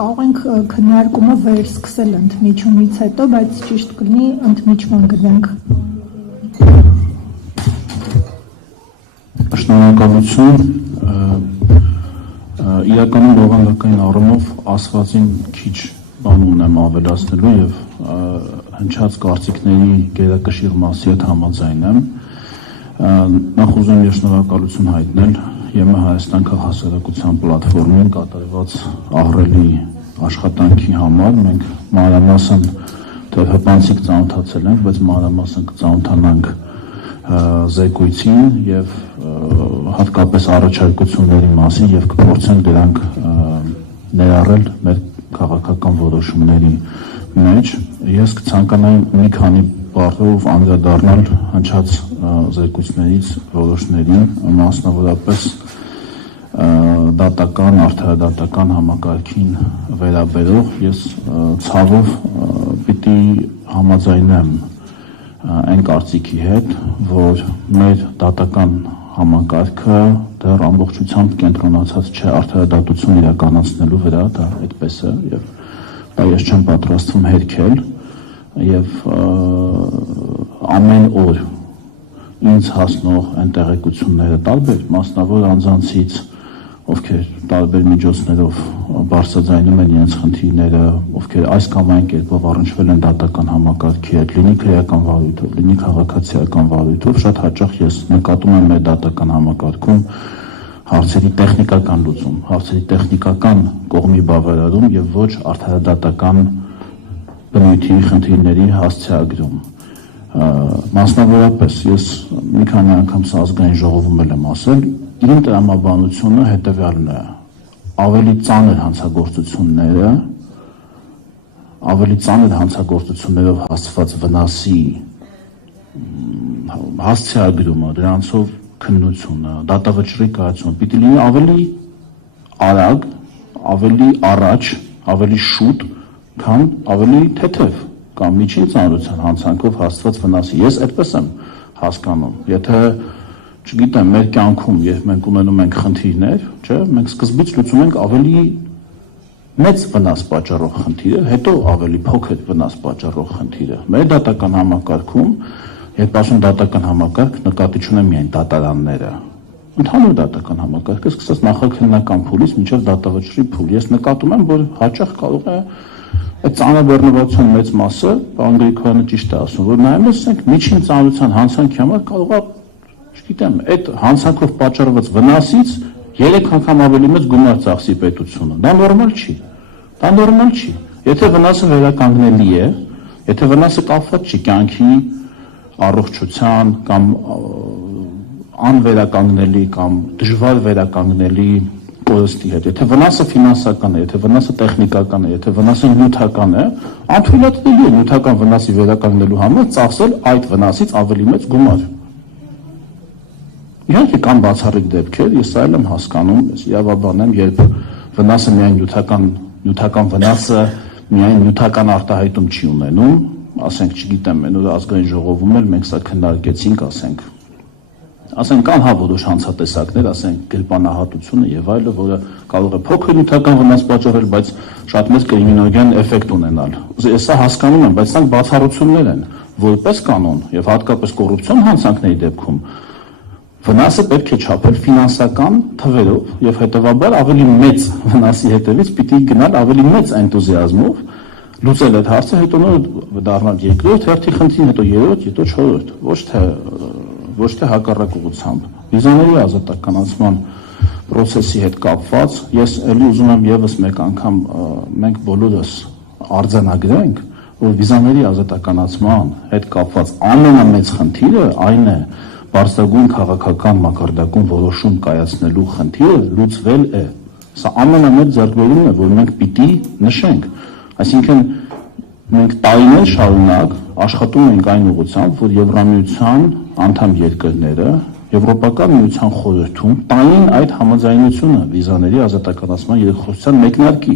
կարող ենք քննարկումը վերսկսել ընդմիջումից հետո, բայց ճիշտ կլինի ընդմիջման գնանք։ Շնորհակալություն։ Իրականում բովանդակային առումով ասվածին քիչ բան ունեմ ավելացնելու եւ հնչած կարծիքների գերակշիռ մասի հետ համաձայն եմ։ Նախ ուզում եմ շնորհակալություն հայտնել ԵՄ Հայաստան քաղաքասարակության պլատֆորմին կատարված ահռելի աշխատանքի համար։ Մենք մանրամասն հպանցիկ ծանոթացել ենք, բայց մանրամասն կծանոթանանք զեկույցին եւ հատկապես առաջարկությունների մասին եւ կփորձենք դրանք ներառել մեր քաղաքական որոշումների մեջ։ Ես կցանկանայի մի քանի բառերով անդրադառնալ հնչած զեկույցներից որոշներին, մասնավորապես դատական, արդարադատական համակարգին վերաբերող։ Ես ցավով պիտի համաձայնեմ այն կարծիքի հետ, որ մեր դատական համակարգը դեռ ամբողջությամբ կենտրոնացած չէ արդարադատություն իրականացնելու վրա, դա այդպես է եւ դա ես չեմ պատրաստվում հերքել եւ ամեն օր ինձ հասնող այն տեղեկությունները տարբեր մասնավոր անձանցից, ովքեր տարբեր միջոցներով բարձրաձայնում են իրենց խնդիրները, ովքեր այս կամ այն կերպով առնչվել են դատական համակարգի հետ, լինի քրեական վարույթով, լինի քաղաքացիական վարույթով, շատ հաճախ ես նկատում եմ մեր դատական համակարգում հարցերի տեխնիկական լուծում, հարցերի տեխնիկական կողմի բավարարում եւ ոչ արդարադատական բնույթի խնդիրների հասցեագրում։ Մասնավորապես ես մի քանի անգամ սա ազգային ժողովում եմ ասել, իմ տրամաբանությունը հետեւյալն է. ավելի ծանր հանցագործություններով հասցված վնասի հասցեագրումը, դրանցով քննությունը, դատավճռի կայացումը պիտի լինի ավելի արագ, ավելի առաջ, ավելի շուտ, քան ավելի թեթև կամ միջին ծանրության հանցանքով հասցված վնասի։ Ես այդպես եմ հասկանում։ Եթե, չգիտեմ, մեր կյանքում, երբ մենք ունենում ենք խնդիրներ, չէ, մենք սկզբից լուծում ենք ավելի մեծ վնաս պատճառող խնդիրը, հետո ավելի փոքր վնաս պատճառող խնդիրը։ Մեր դատական համակարգում, երբ ասում դատական համակարգ, նկատի չունեմ միայն դատարանները, ընդհանուր դատական համակարգը, սկսած նախաքննական փուլից մինչև դատավճռի փուլ։ Ես նկատում եմ, որ հաճախ կարող է այդ ծանրաբեռնվածության մեծ մասը, պարոն Գրիգորյանը ճիշտ է ասում, որ նայում ենք միջին ծանրության հանցանքի համար կարող է, չգիտեմ, այդ հանցանքով պատճառված վնասից 3 անգամ ավելի մեծ գումար ծախսի պետությունը։ Դա նորմալ չի։ Դա նորմալ չի։ Եթե վնասը վերականգնելի է, եթե վնասը կապված չի կյանքի, առողջության կամ անվերականգնելի կամ դժվար վերականգնելի կորստի հետ, եթե վնասը ֆինանսական է, եթե վնասը տեխնիկական է, եթե վնասը նյութական է, անթույլատրելի է նյութական վնասի վերականգնելու համար ծախսել այդ վնասից ավելի մեծ գումար։ Իհարկե կան բացառիկ դեպքեր, ես այլ եմ հասկանում, ես իրավաբան եմ, երբ վնասը միայն նյութական վնասը միայն նյութական արտահայտում չի ունենում, ասենք, չգիտեմ, այն օր ազգային ժողովում էլ մենք սա քննարկեցինք, ասենք կան որոշ հանցատեսակներ, ասենք գրպանահատությունը եւ այլը, որը կարող է փոքր նյութական վնաս պատճառել, բայց շատ մեծ կրիմինոլոգիան էֆեկտ ունենալ։ Ես սա հասկանում եմ, բայց սրանք բացառություններ են, որպես կանոն եւ հատկապես կոռուպցիոն հանցանքների դեպքում վնասը պետք է չափել ֆինանսական թվերով եւ հետեւաբար ավելի մեծ վնասի հետևից պիտի գնալ ավելի մեծ էնտուզիազմով լուծել այդ հարցը, հետո նոր դառնալ երկրորդ հերթի խնդրին, հետո երրորդ, հետո չորրորդ, ոչ թե հակառակ ուղղությամբ։ Վիզաների ազատականացման process-ի հետ կապված ես ելի ուզում եմ եւս մեկ անգամ մենք բոլորս արձանագրենք, որ վիզաների ազատականացման հետ կապված ամենամեծ խնդիրը այն է, բարձրագույն քաղաքական մակարդակում որոշում կայացնելու խնդիրը լուծվել է։ Սա ամենամեծ ձեռքբերումն է, որ մենք պիտի նշենք։ Այսինքն մենք տարիներ շարունակ աշխատում ենք այն ուղղությամբ, որ Եվրամիության անդամ երկրները Եվրոպական միության խորհրդում տային այդ համաձայնությունը վիզաների ազատականացման երախտության մեկնարկի։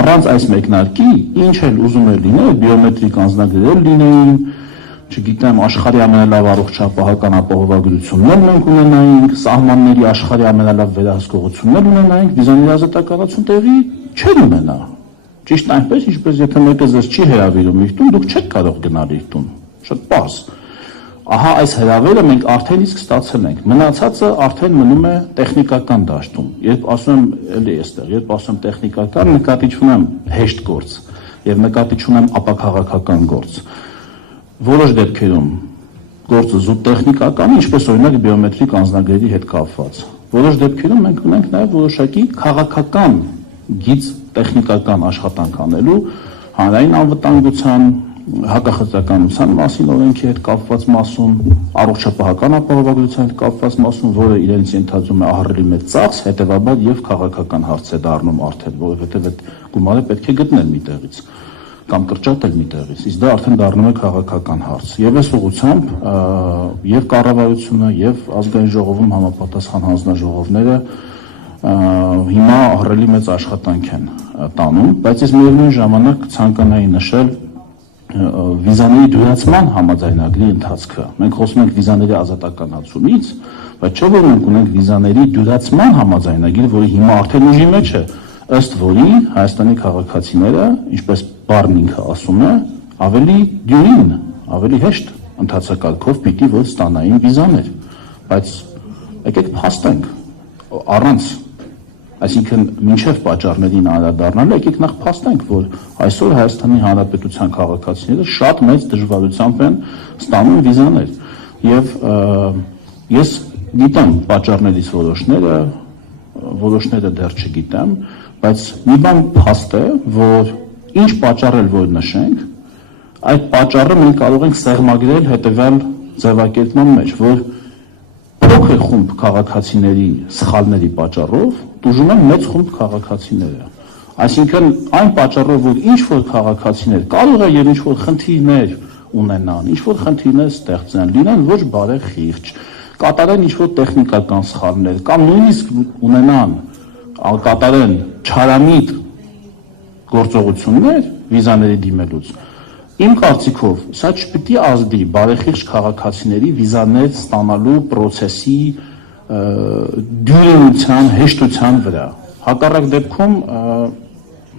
Առանց այս մեկնարկի ինչ էլ ուզում էր լինել, բիոմետրիկ անձնագրեր լինեին, չգիտեմ, աշխարհի ամենալավ առողջապահական ապահովագրություններ մենք ունենայինք, սահմանների աշխարհի ամենալավ վերահսկողություններ ունենայինք, վիզաների ազատականացում տեղի չեն ունենա։ Ճիշտ այնպես, ինչպես եթե մեկը ձեզ չի հրավիրում իր տուն, դուք չեք կարող գնալ իր տուն։ Շատ պարզ։ Ահա այս հրավերը մենք արդեն իսկ ստացել ենք։ Մնացածը արդեն մնում է տեխնիկական դաշտում։ Երբ ասում եմ, էլի էստեղ, երբ ասում եմ տեխնիկական, նկատի չունեմ հեշտ գործ եւ նկատի չունեմ ապաքաղաքական գործ։ Որոշ դեպքերում գործը զուտ տեխնիկական, ինչպես օրինակ բիոմետրիկ անձնագրերի հետ կապված։ Որոշ դեպքերում մենք ունենք նաեւ որոշակի քաղաքական գիծ տեխնիկական աշխատանք անելու հանրային անվտանգության, հակախծականության մասին օրենքի հետ կապված մասում, առողջապահական ապահովագրության հետ կապված մասում, որը իրենց ենթադրում է ահռելի մեծ ծախս, հետևաբար եւ քաղաքական հարց է դառնում արդեն, որովհետեւ այդ գումարը պետք է գտնել միտեղից կամ կրճատել միտեղից, իսկ դա արդեն դառնում է քաղաքական հարց։ Եվ այս ուղղությամբ եւ կառավարությունը եւ ազգային ժողովում համապատասխան հանձնաժողովները հիմա ահռելի մեծ աշխատանք են տանում, բայց ես միևնույն ժամանակ ցանկանայի նշել վիզաների դյուրացման համաձայնագրի ընթացքը։ Մենք խոսում ենք վիզաների ազատականացումից, բայց չէ՞ որ մենք ունենք վիզաների դյուրացման համաձայնագիր, որը հիմա արդեն ուժի մեջ է, ըստ որի Հայաստանի քաղաքացիները, ինչպես բառն ինքը ասում է, ավելի դյուրին, ավելի հեշտ ընթացակարգով պիտի որ ստանային վիզաներ։ Բայց եկեք փաստենք առանց Այսինքն մինչև պատճառներին անդրադառնալը եկեք նախ փաստենք, որ այսօր Հայաստանի Հանրապետության քաղաքացիները շատ մեծ դժվարությամբ են ստանում վիզաներ։ Եվ ես գիտեմ պատճառներից որոշները դեռ չգիտեմ, բայց մի բան փաստ է, որ ինչ պատճառել որ նշենք, այդ պատճառը մենք կարող ենք սեղմագրել հետևյալ ձևակերպման մեջ, որ փոքր խումբ քաղաքացիների սխալների պատճառով դժում են մեծ խումբ քաղաքացիները։ Այսինքն այն պատճառով, որ ինչ-որ քաղաքացիներ կարող է եւ ինչ-որ խնդիրներ ունենան, ինչ-որ խնդիրներ ստեղծեն, լինեն ոչ բարեխիղճ, կատարեն ինչ-որ տեխնիկական սխալներ կամ նույնիսկ ունենան կատարեն չարամիտ գործողություններ վիզաների դիմելուց։ Իմ կարծիքով, սա չպիտի ազդի բարեխիղճ քաղաքացիների վիզաներ ստանալու process-ի դյուրինության, հեշտության վրա։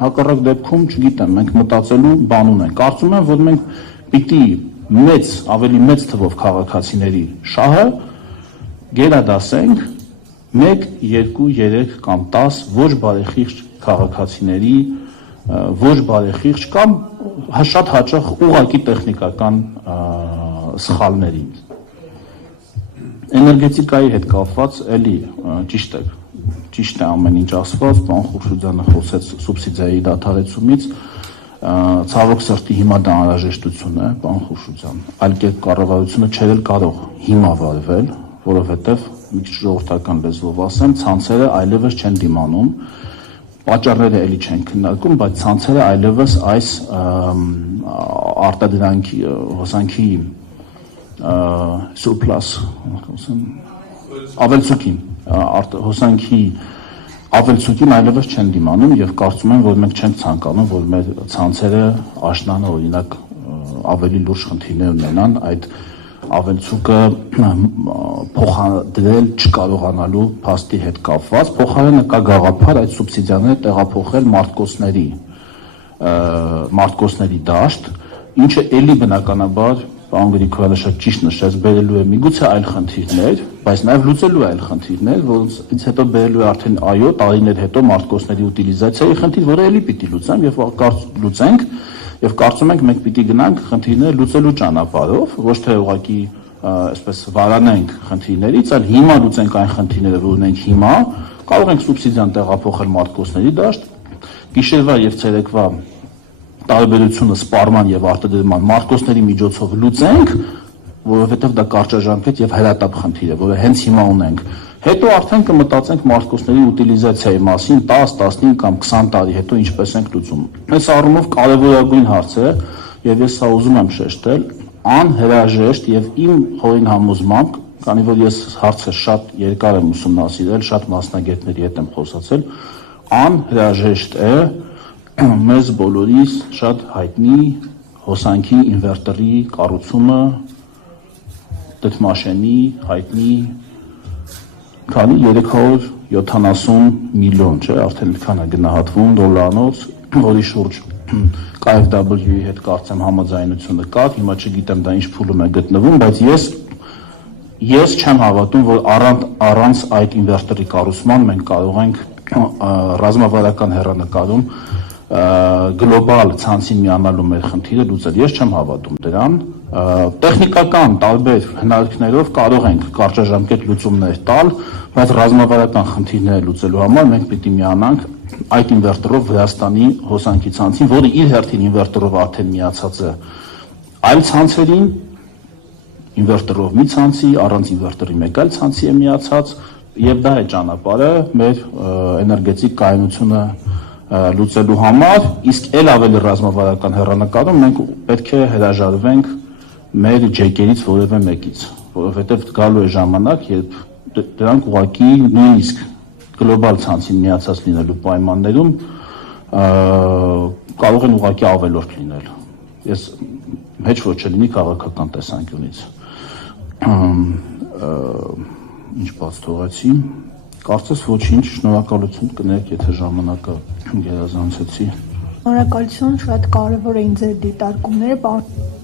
Հակառակ դեպքում, չգիտեմ, մենք մտածելու բան ունենք։ Կարծում եմ, որ մենք պիտի ավելի մեծ թվով քաղաքացիների շահը գերադասենք 1, 2, 3 կամ 10 ոչ բարեխիղճ քաղաքացիների ոչ բարեխիղճ կամ շատ հաճախ ուղղակի տեխնիկական սխալներին։ Էներգետիկայի հետ կապված էլի ճիշտ է ամեն ինչ ասված, պարոն Խուրշուդյանը խոսեց սուբսիդիայի դադարեցումից, ցավոք սրտի հիմա դա անհրաժեշտություն է, պարոն Խուրշուդյան, այլ կերպ կառավարությունը չէր էլ կարող հիմա վարվել, որովհետև մի քիչ ժողովրդական լեզվով ասեմ, ցանցերը այլևս չեն դիմանում, պատճառները էլի չեն քննարկում, բայց ցանցերը այլևս այս արտադրանքի հոսանքի surplus ավելցուկին հոսանքի ավելցուկին այլևս չեն դիմանում եւ կարծում եմ, որ մենք չենք ցանկանում, որ մեր ցանցերը աշնանը օրինակ ավելի լուրջ խնդիրներ ունենան այդ ավելցուկը փոխադրել չկարողանալու փաստի հետ կապված, փոխարենը կա գաղափար այդ սուբսիդիաները տեղափոխել մարտկոցների դաշտ, ինչը էլի բնականաբար, պարոն Գրիգորյանը շատ ճիշտ նշեց, բերելու է միգուցե այլ խնդիրներ, բայց նաև լուծելու է այլ խնդիրներ, որոնց հետո բերելու է արդեն այո, տարիներ հետո մարտկոցների ուտիլիզացիայի խնդիր, որը էլի պիտի լուծենք, եւ կարծում ենք մենք պիտի գնանք խնդիրները լուծելու ճանապարհով, ոչ թե ուղղակի այսպես վարանենք խնդիրներից, այլ հիմա լուծենք այն խնդիրները, որ ունենք հիմա, կարող ենք սուբսիդիան տեղափոխել մարտկոցների դաշտ, գիշերվա եւ ցերեկվա տարբերությունը սպառման եւ արտադրման մարտկոցների միջոցով լուծենք, որովհետեւ դա կարճաժամկետ եւ հրատապ խնդիր է, որը հենց հիմա ունենք։ Հետո արդեն կմտածենք մարտկոցների ուտիլիզացիայի մասին 10, 15 կամ 20 տարի հետո ինչպես ենք լուծում։ Այս առումով կարևորագույն հարց է եւ ես սա ուզում եմ շեշտել, անհրաժեշտ եւ իմ խորին համոզմամբ, քանի որ ես հարցը շատ երկար եմ ուսումնասիրել, շատ մասնագետների հետ եմ խոսացել, անհրաժեշտ է մեզ բոլորիս շատ հայտնի հոսանքի ինվերտորի կառուցումը, դդմաշենի հայտնի քանի 370 միլիոն, չէ, արդեն քան է գնահատվում դոլարանոց, որի շուրջ KfW-ի հետ կարծեմ համաձայնությունը կա, հիմա չգիտեմ դա ինչ փուլում է գտնվում, բայց ես չեմ հավատում, որ առանց այդ ինվերտորի կառուցման մենք կարող ենք ռազմավարական հեռանկարում գլոբալ ցանցին միանալու մեր խնդիրը լուծել։ Ես չեմ հավատում դրան։ Տեխնիկական տարբեր հնարքներով կարող ենք կարճաժամկետ լուծումներ տալ, բայց ռազմավարական խնդիրները լուծելու համար մենք պիտի միանանք այդ ինվերտորով Վրաստանի հոսանքի ցանցին, որը իր հերթին ինվերտորով արդեն միացած է այլ ցանցերին, ինվերտորով մի ցանցի, առանց ինվերտորի մեկ այլ ցանցի է միացած, եւ դա է ճանապարհը մեր էներգետիկ կայունությունը լուծելու համար, իսկ ել ավելի ռազմավարական հեռանկարում մենք պետք է հրաժարվենք մեր ջեկերից որևէ մեկից, որովհետև գալու է ժամանակ, երբ դրանք ուղղակի նույնիսկ գլոբալ ցանցին միացած լինելու պայմաններում կարող են ուղղակի ավելորդ լինել։ Ես հեչ որ չլինի քաղաքական տեսանկյունից։ Ինչ բաց թողացի, կարծես ոչինչ, շնորհակալություն կներեք, եթե ժամանակը գերազանցեցի։ Շնորհակալություն, շատ կարևոր էին ձեր դիտարկումները, պարոն